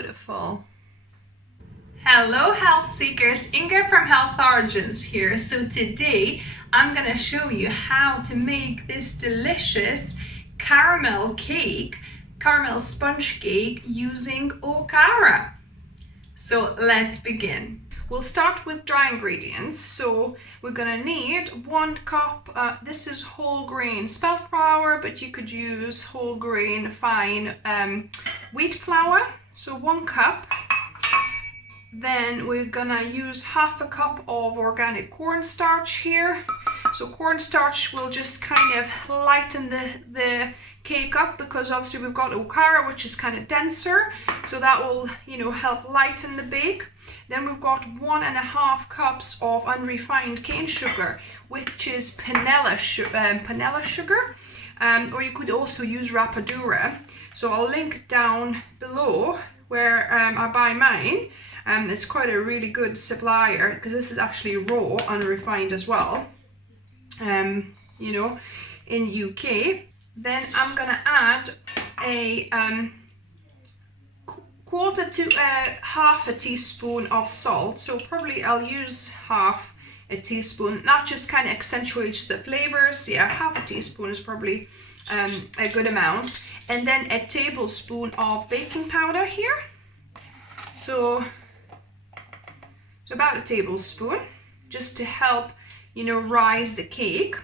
Beautiful. Hello health seekers, Inga from Health Origins here. So today I'm going to show you how to make this delicious caramel sponge cake using okara. So let's begin. We'll start with dry ingredients. So we're going to need 1 cup, this is whole grain spelt flour, but you could use whole grain fine wheat flour. So 1 cup. Then we're gonna use 1/2 cup of organic cornstarch here. So cornstarch will just kind of lighten the cake up, because obviously we've got okara, which is kind of denser. So that will, help lighten the bake. Then we've got 1.5 cups of unrefined cane sugar, which is panela sugar, or you could also use rapadura. So I'll link down below where I buy mine. It's quite a really good supplier, because this is actually raw, unrefined as well, in UK. Then I'm gonna add a 1/4 to 1/2 teaspoon of salt. So probably I'll use 1/2 teaspoon. That just kind of accentuates the flavors. Yeah, 1/2 teaspoon is probably a good amount. And then a tablespoon of baking powder here. So about a tablespoon, just to help, rise the cake.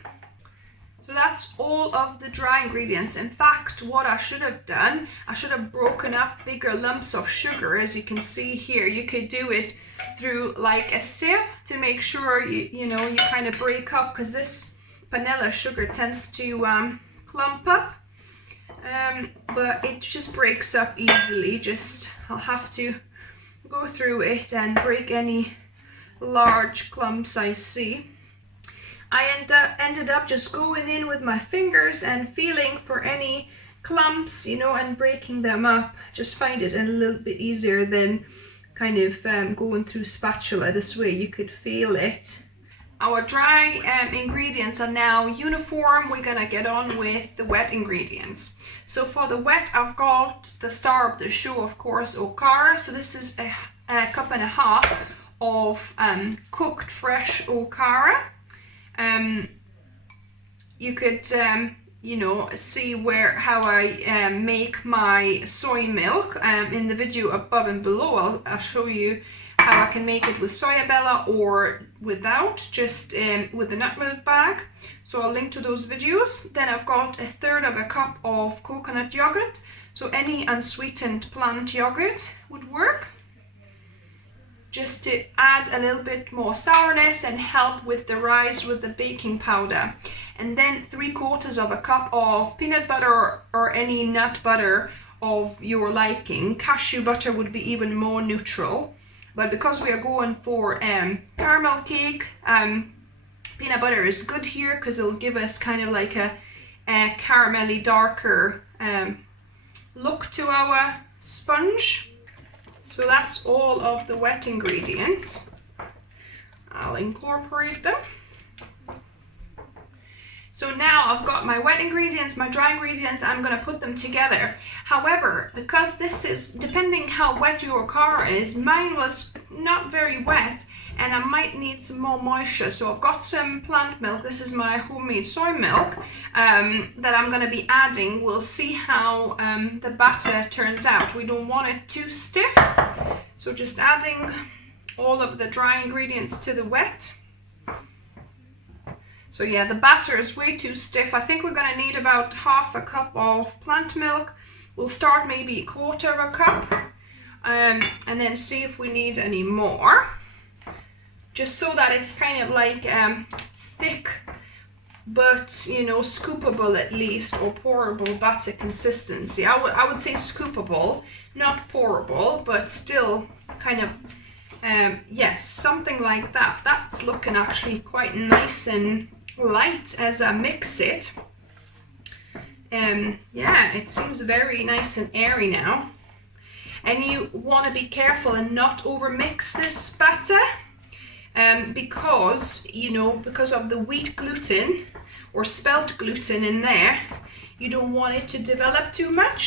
So that's all of the dry ingredients. In fact, what I should have done, I should have broken up bigger lumps of sugar. As you can see here, you could do it through like a sieve to make sure you kind of break up, because this panela sugar tends to clump up. But it just breaks up easily. I'll have to go through it and break any large clumps I see. I ended up just going in with my fingers and feeling for any clumps, and breaking them up. Just find it a little bit easier than kind of going through spatula. This way you could feel it. Our dry ingredients are now uniform. We're gonna get on with the wet ingredients. So for the wet, I've got the star of the show, of course, okara. So this is a 1.5 cups of cooked fresh okara. You could see how I make my soy milk in the video above and below. I'll show you how I can make it with soya bella or without, just with the nut milk bag. So I'll link to those videos. Then I've got 1/3 cup of coconut yogurt. So any unsweetened plant yogurt would work, just to add a little bit more sourness and help with the rise with the baking powder. And then 3/4 cup of peanut butter or any nut butter of your liking. Cashew butter would be even more neutral. But because we are going for caramel cake, peanut butter is good here, because it'll give us kind of like a caramelly darker look to our sponge. So that's all of the wet ingredients. I'll incorporate them. So now I've got my wet ingredients, my dry ingredients, I'm going to put them together. However, because this is, depending how wet your okara is, mine was not very wet and I might need some more moisture. So I've got some plant milk. This is my homemade soy milk that I'm going to be adding. We'll see how the batter turns out. We don't want it too stiff. So just adding all of the dry ingredients to the wet. So yeah, the batter is way too stiff. I think we're going to need about 1/2 cup of plant milk. We'll start maybe 1/4 cup and then see if we need any more. Just so that it's kind of like thick, but scoopable at least, or pourable batter consistency. I would say scoopable, not pourable, but still kind of, yes, something like that. That's looking actually quite nice and light as I mix it. Yeah, it seems very nice and airy now. And you want to be careful and not over mix this batter, because of the wheat gluten or spelt gluten in there. You don't want it to develop too much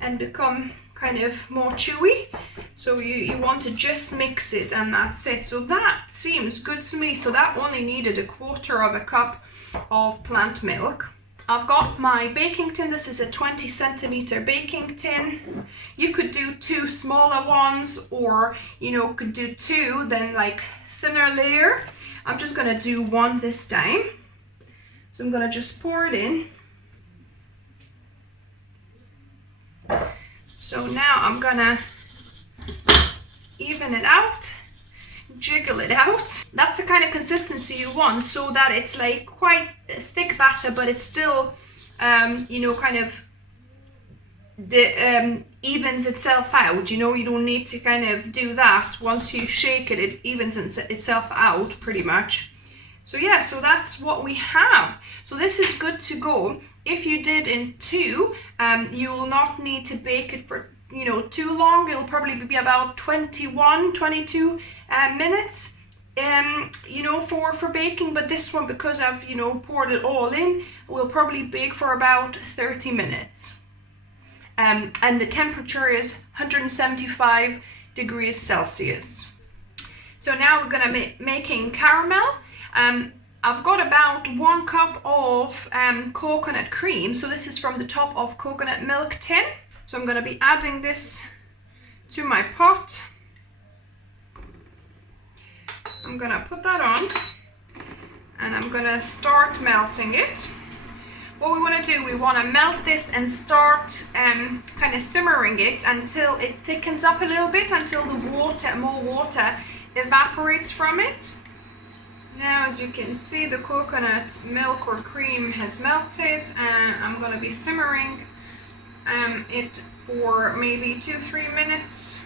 and become kind of more chewy. So you want to just mix it and that's it. So that seems good to me. So that only needed 1/4 cup of plant milk. I've got my baking tin. This is a 20 centimeter baking tin. You could do 2 smaller ones, or could do 2, then like thinner layer. I'm just gonna do 1 this time. So I'm gonna just pour it in. So now I'm gonna even it out, jiggle it out. That's the kind of consistency you want, so that it's like quite a thick batter, but it's still, kind of evens itself out. You don't need to kind of do that. Once you shake it, it evens itself out pretty much. So yeah, so that's what we have. So this is good to go. If you did in 2, you will not need to bake it for too long. It'll probably be about 21-22 minutes for baking. But this one, because I've poured it all in, will probably bake for about 30 minutes. And the temperature is 175 degrees Celsius. So now we're gonna be making caramel. I've got about 1 cup of coconut cream. So this is from the top of coconut milk tin. So I'm going to be adding this to my pot. I'm going to put that on and I'm going to start melting it. What we want to do, we want to melt this and start kind of simmering it until it thickens up a little bit, until the more water evaporates from it. Now, as you can see, the coconut milk or cream has melted, and I'm going to be simmering it for maybe 2-3 minutes,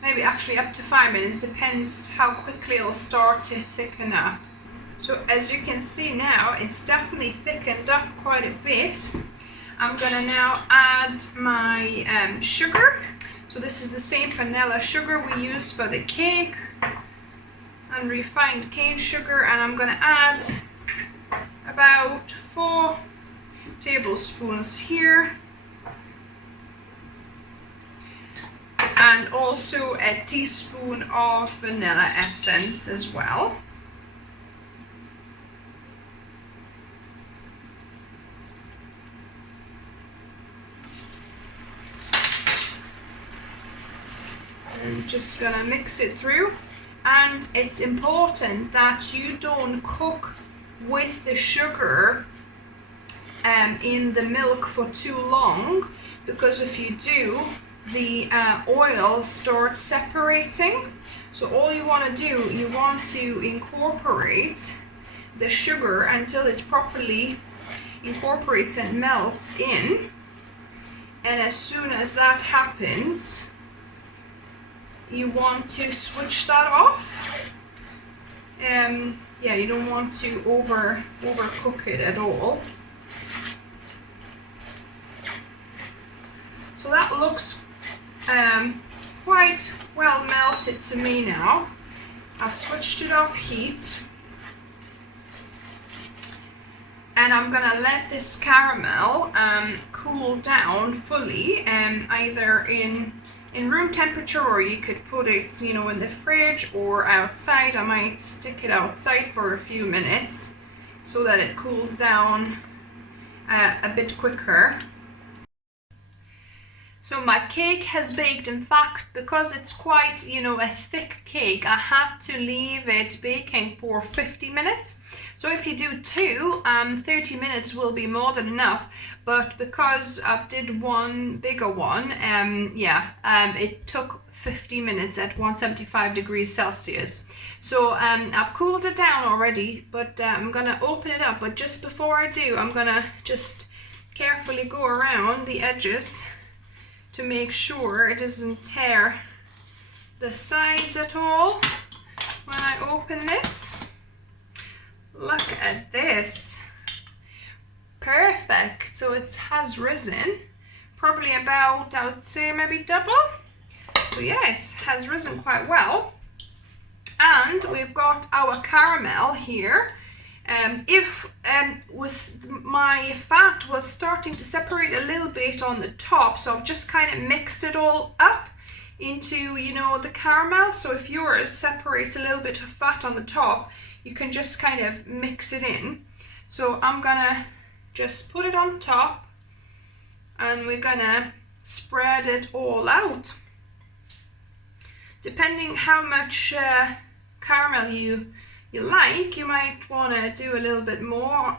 maybe actually up to 5 minutes, depends how quickly it'll start to thicken up. So as you can see now, it's definitely thickened up quite a bit. I'm going to now add my sugar. So this is the same vanilla sugar we used for the cake, unrefined cane sugar, and I'm going to add about 4 tablespoons here, and also a teaspoon of vanilla essence as well. I'm just gonna mix it through. And it's important that you don't cook with the sugar in the milk for too long, because if you do, the oil starts separating. So all you want to do, you want to incorporate the sugar until it properly incorporates and melts in. And as soon as that happens, you want to switch that off. Yeah, you don't want to overcook it at all. So that looks quite well melted to me now. I've switched it off heat, and I'm gonna let this caramel cool down fully, either in room temperature, or you could put it, in the fridge or outside. I might stick it outside for a few minutes so that it cools down a bit quicker. So my cake has baked. In fact, because it's quite, a thick cake, I had to leave it baking for 50 minutes. So if you do 2, 30 minutes will be more than enough. But because I did one bigger one, it took 50 minutes at 175 degrees Celsius. So I've cooled it down already, but I'm gonna open it up. But just before I do, I'm gonna just carefully go around the edges to make sure it doesn't tear the sides at all when I open this. Look at this. Perfect. So it has risen probably about, I would say, maybe double. So yeah, it has risen quite well. And we've got our caramel here. If my fat was starting to separate a little bit on the top, so I've just kind of mixed it all up into, you know, the caramel. So if yours separates a little bit of fat on the top, you can just kind of mix it in. So I'm gonna just put it on top and we're gonna spread it all out. Depending how much caramel you like, you might want to do a little bit more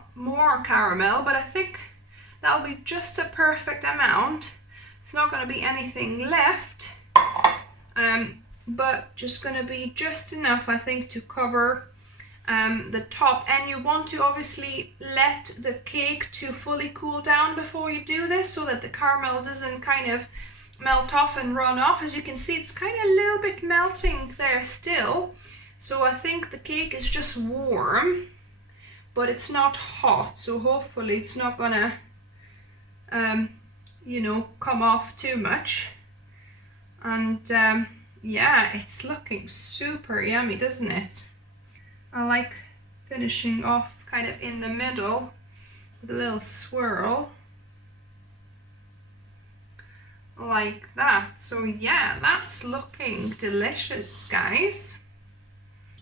caramel, but I think that'll be just a perfect amount. It's not going to be anything left, but just going to be just enough, I think, to cover the top. And you want to obviously let the cake to fully cool down before you do this, so that the caramel doesn't kind of melt off and run off. As you can see, it's kind of a little bit melting there still. So I think the cake is just warm, but it's not hot. So hopefully it's not gonna, you know, come off too much. And yeah, it's looking super yummy, doesn't it? I like finishing off kind of in the middle with a little swirl. Like that. So yeah, that's looking delicious, guys.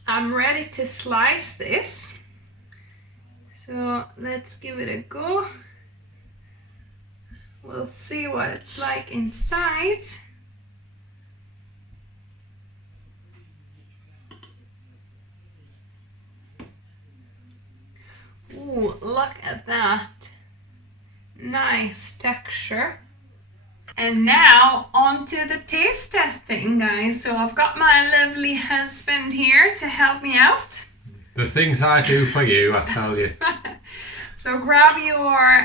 I'm ready to slice this. So let's give it a go. We'll see what it's like inside. Ooh, look at that. Nice texture. And now on to the taste testing, guys. So I've got my lovely husband here to help me out. The things I do for you, I tell you. So grab your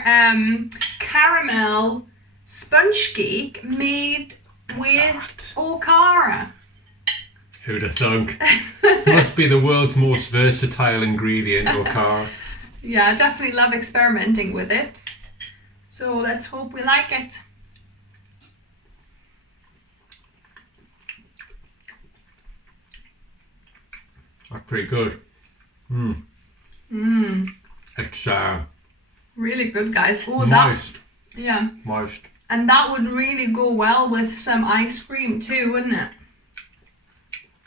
caramel sponge cake made with okara. Who'd have thunk? Must be the world's most versatile ingredient, okara. Yeah, I definitely love experimenting with it. So let's hope we like it. That's pretty good. It's really good, guys. Oh, moist. That, yeah. Moist. And that would really go well with some ice cream too, wouldn't it?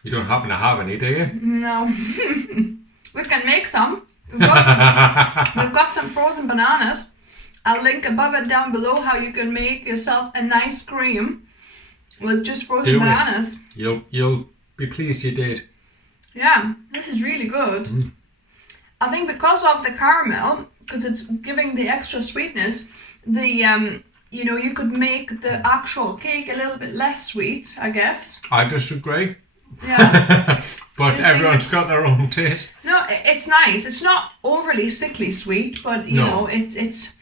You don't happen to have any, do you? No. We can make some. We've got some frozen bananas. I'll link above it down below how you can make yourself a nice cream with just frozen bananas. You'll be pleased you did. Yeah, this is really good. I think because of the caramel, because it's giving the extra sweetness, the you know, you could make the actual cake a little bit less sweet, I guess. I disagree. Yeah. But everyone's got their own taste. No, it's nice. It's not overly sickly sweet, but you know, it's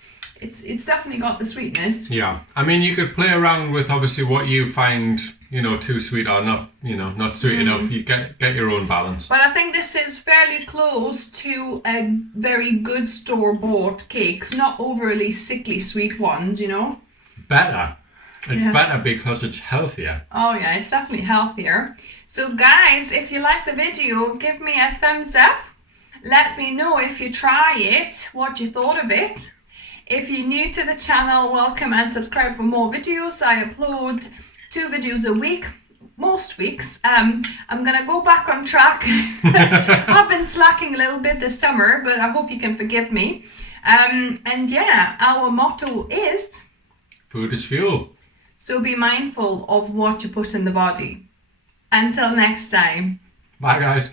definitely got the sweetness. Yeah, I mean, you could play around with obviously what you find, you know, too sweet or not, you know, not sweet enough. You get your own balance. But I think this is fairly close to a very good store-bought cakes, not overly sickly sweet ones, you know. Better. It's better because it's healthier. Oh yeah, it's definitely healthier. So guys, if you like the video, give me a thumbs up. Let me know if you try it, what you thought of it. If you're new to the channel, welcome and subscribe for more videos. I upload 2 videos a week, most weeks. I'm gonna go back on track. I've been slacking a little bit this summer, but I hope you can forgive me. And yeah, our motto is... Food is fuel. So be mindful of what you put in the body. Until next time. Bye, guys.